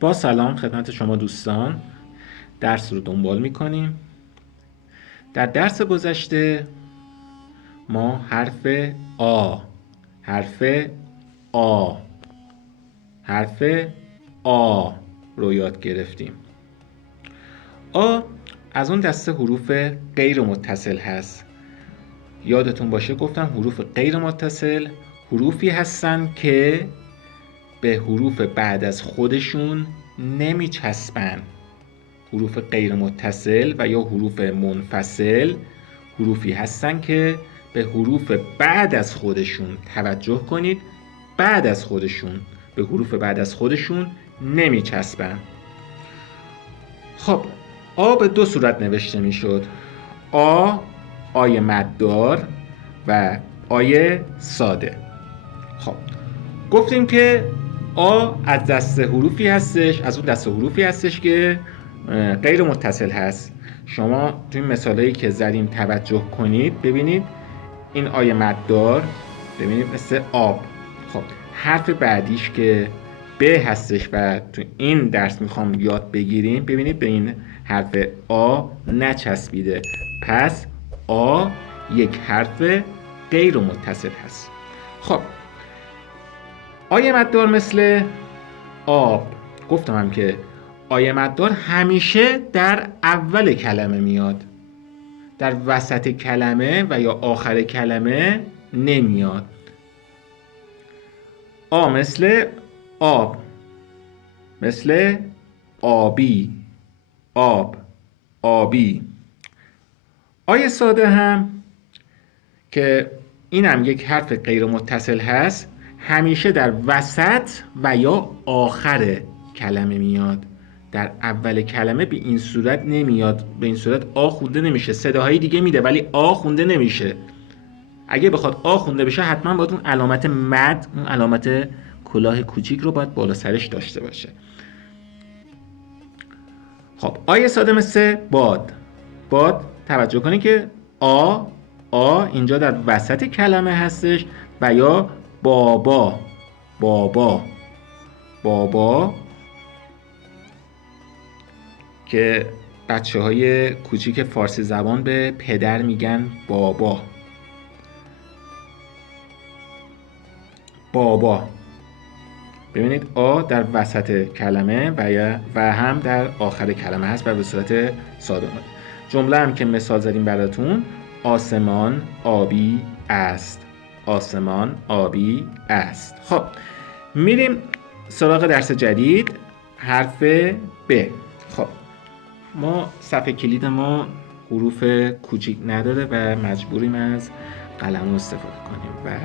با سلام خدمت شما دوستان، درس رو دنبال میکنیم. در درس گذشته ما حرف آ حرف آ حرف آ رو یاد گرفتیم. آ از اون دسته حروف غیر متصل هست. یادتون باشه گفتم حروف غیر متصل حروفی هستن که به حروف بعد از خودشون نمیچسبن. حروف غیر متصل و یا حروف منفصل حروفی هستن که به حروف بعد از خودشون، توجه کنید، بعد از خودشون، به حروف بعد از خودشون نمیچسبن. خب آ به دو صورت نوشته میشد: آی مددار و آی ساده. خب گفتیم که آ از دسته حروفی هستش، از اون دسته حروفی هستش که غیر متصل هست. شما توی مثالایی که زدیم توجه کنید، ببینید این آی مددار، ببینید مثل آب. خب حرف بعدیش که ب هستش و تو این درس میخوام یاد بگیریم، ببینید به این حرف آ نچسبیده، پس آ یک حرف غیر متصل هست. خب آی مددار مثل آب، گفتم هم که آی مددار همیشه در اول کلمه میاد، در وسط کلمه و یا آخر کلمه نمیاد. آ مثل آب، مثل آبی، آب، آبی. آی ساده هم که این هم یک حرف غیر متصل هست، همیشه در وسط و یا آخر کلمه میاد، در اول کلمه به این صورت نمیاد. به این صورت آ خونده نمیشه، صداهای دیگه میده ولی آ خونده نمیشه. اگه بخواد آ خونده بشه حتما باید اون علامت مد، اون علامت کلاه کوچیک رو باید بالا سرش داشته باشه. خب آی ساده مثل باد. باد توجه کنید که آ اینجا در وسط کلمه هستش و یا بابا، بابا، بابا که بچه های کوچیک فارسی زبان به پدر میگن بابا، بابا. ببینید آ در وسط کلمه و هم در آخر کلمه هست و به صورت ساده اومده. جمله هم که مثال زدیم براتون: آسمان آبی است، آسمان آبی است. خب میریم سراغ درس جدید، حرف ب. خب ما صفحه کلید ما حروف کوچیک نداره و مجبوریم از قلم استفاده کنیم و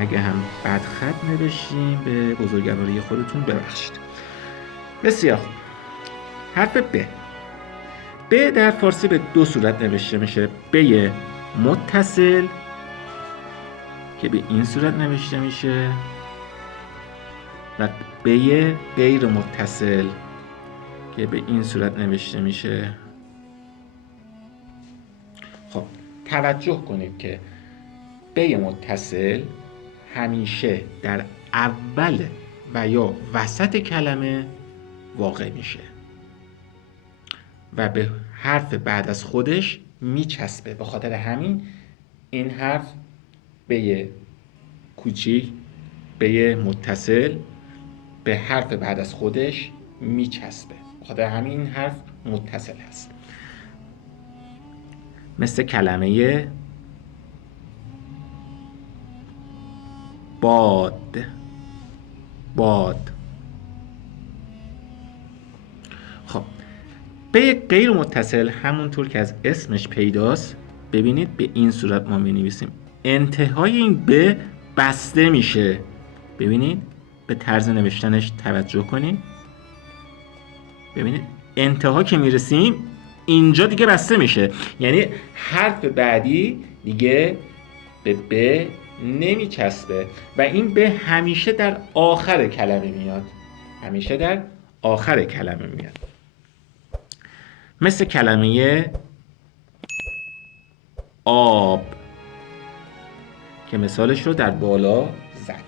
اگه هم بد خط نوشتیم به بزرگواری خودتون ببخشید. بسیار خوب. حرف ب. ب در فارسی به دو صورت نوشته میشه: ب متصل که به این صورت نوشته میشه و ب غیر متصل که به این صورت نوشته میشه. خب توجه کنید که ب متصل همیشه در اول و یا وسط کلمه واقع میشه و به حرف بعد از خودش میچسبه. به خاطر همین این حرف ب کوچیک، ب متصل به حرف بعد از خودش میچسبه، به خاطر همین این حرف متصل هست. مثل کلمه باد، باد. خب به غیر متصل همونطور که از اسمش پیداست، ببینید به این صورت ما می‌نویسیم. انتهای این ب بسته میشه. ببینید به طرز نوشتنش توجه کنید. ببینید انتها که میرسیم اینجا دیگه بسته میشه، یعنی حرف بعدی دیگه به ب نمیچسبه و این به همیشه در آخر کلمه میاد، همیشه در آخر کلمه میاد. مثل کلمه آب که مثالش رو در بالا زدیم.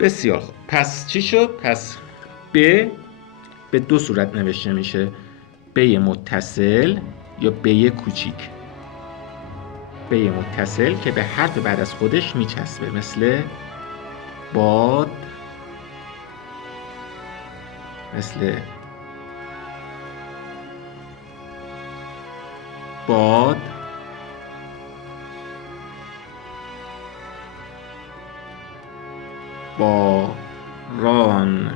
بسیار خوب. پس چی شد؟ پس ب به دو صورت نوشته میشه: ب متصل یا ب کوچیک. ب متصل که به حرف بعد از خودش میچسبه، مثل باد، مثل باد، باران،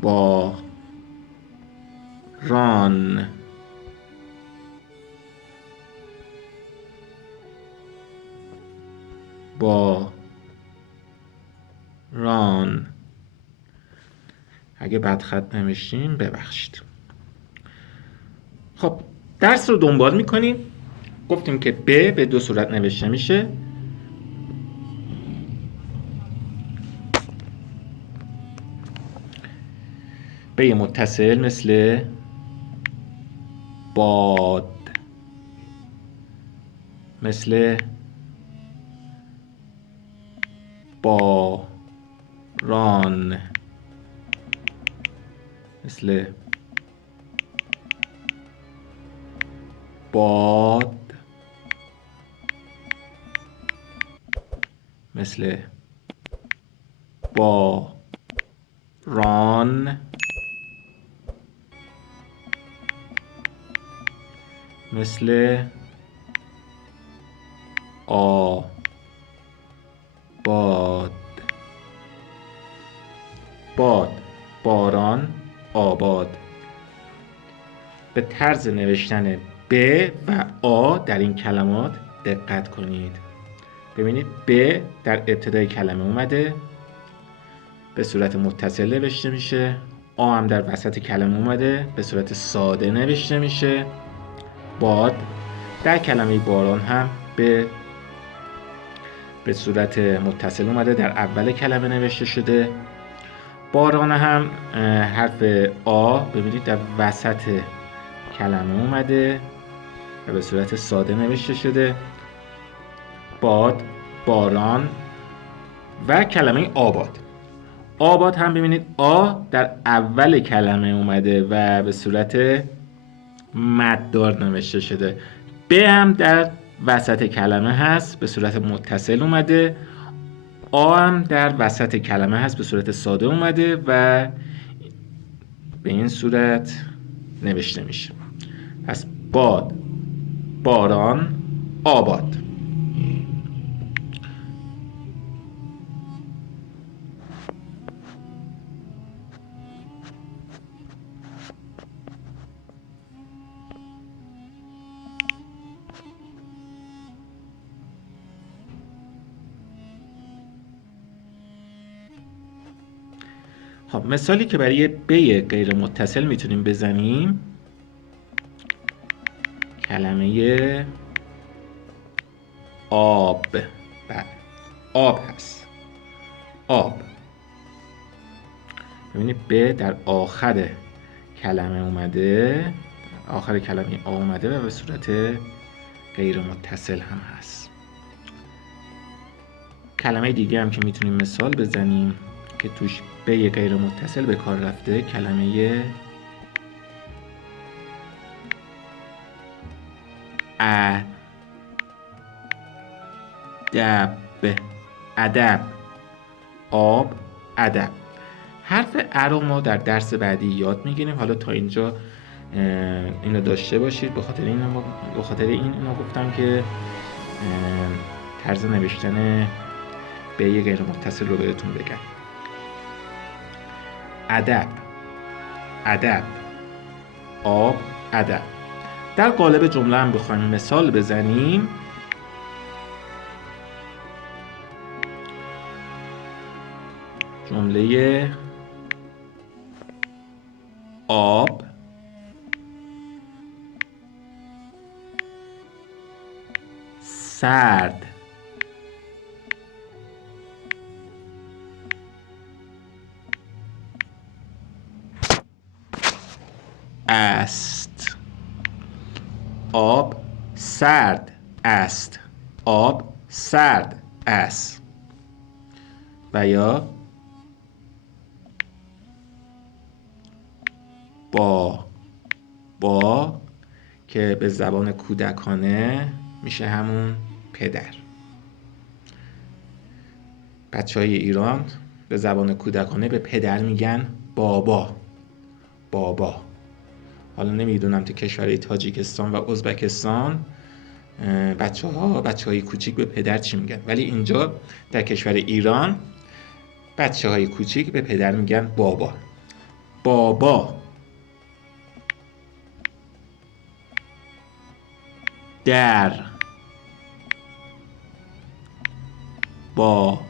باران، باران. اگه بد خط نوشتیم ببخشید. خب درس رو دنبال میکنیم. گفتیم که ب به دو صورت نوشته میشه: ب متصل مثل باد، مثل باران، مثل باد، مثل باران، مثل آباد. باد، باران، آباد. به طرز نوشتن ب و آ در این کلمات دقت کنید. ببینید ب در ابتدای کلمه اومده، به صورت متصل نوشته میشه. آ هم در وسط کلمه اومده، به صورت ساده نوشته میشه. باد در کلمه باران هم به صورت متصل اومده، در اول کلمه نوشته شده. باران هم حرف آ ببینید در وسط کلمه اومده و به صورت ساده نوشته شده. باد، باران و کلمه آباد. آباد هم ببینید آ در اول کلمه اومده و به صورت مددار نوشته شده. ب هم در وسط کلمه هست، به صورت متصل اومده. آ هم در وسط کلمه هست، به صورت ساده اومده و به این صورت نوشته میشه. پس باد، باران، آباد. خب مثالی که برای ب غیر متصل میتونیم بزنیم کلمه آب. بله آب هست. آب. ببینید ب در آخر کلمه اومده، آخر کلمه آ اومده و به صورت غیر متصل هم هست. کلمه دیگه هم که میتونیم مثال بزنیم که توش ب غیر متصل به کار رفته، کلمه ادب. ادب، آب، ادب. حرف ا رو ما در درس بعدی یاد میگیریم. حالا تا اینجا اینو داشته باشید. به خاطر این اینو گفتم که طرز نوشتن ب غیر متصل رو بهتون بگم. ادب، ادب، آب، ادب. در قالب جمله هم بخوایم مثال بزنیم، جمله آب سرد است. آب سرد است. آب سرد است و یا با که به زبان کودکانه میشه همون پدر. بچهای ایران به زبان کودکانه به پدر میگن بابا. حالا نمیدونم تو کشورهای تاجیکستان و ازبکستان بچه های کوچیک به پدر چی میگن، ولی اینجا در کشور ایران بچه های کوچیک به پدر میگن بابا. در باران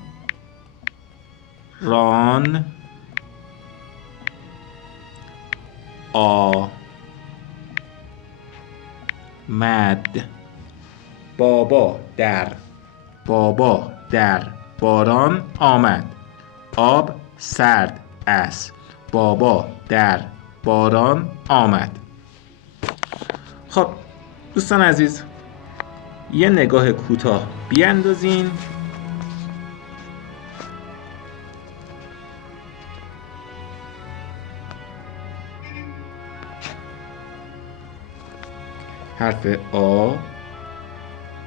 آمد. بابا در باران آمد. آب سرد است. بابا در باران آمد. خب دوستان عزیز، یه نگاه کوتاه بیاندازین حرف آ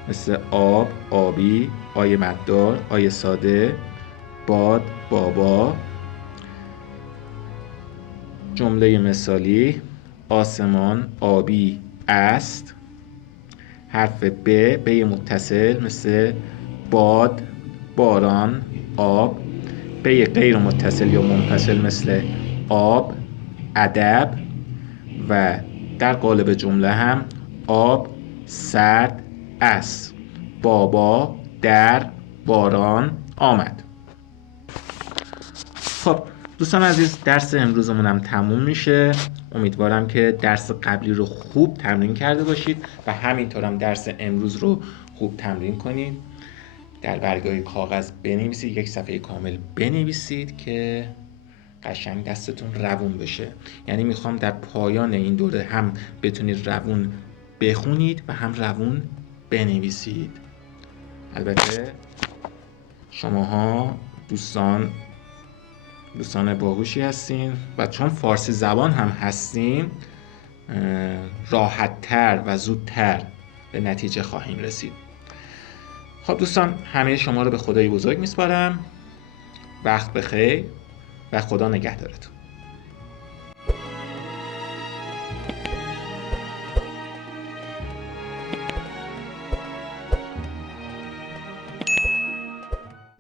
مثل آب، آبی، آی مددار، آی ساده، باد، بابا. جمله مثالی: آسمان آبی است. حرف ب متصل مثل باد، باران، آب. ب غیر متصل یا منفصل مثل آب، ادب. و در قالب جمله هم آب سرد است. بابا در باران آمد. خب دوستان عزیز، درس امروزمون هم تموم میشه. امیدوارم که درس قبلی رو خوب تمرین کرده باشید و همینطور هم درس امروز رو خوب تمرین کنید. در برگه کاغذ بنویسید، یک صفحه کامل بنویسید که قشنگ دستتون روون بشه. یعنی میخوام در پایان این دوره هم بتونید روون بخونید و هم روون بنویسید. البته شماها دوستان باهوشی هستین و چون فارسی زبان هم هستین راحت‌تر و زودتر به نتیجه خواهیم رسید. خب دوستان، همه شما رو به خدای بزرگ میسپارم. وقت بخیر و خدا نگهدارتون.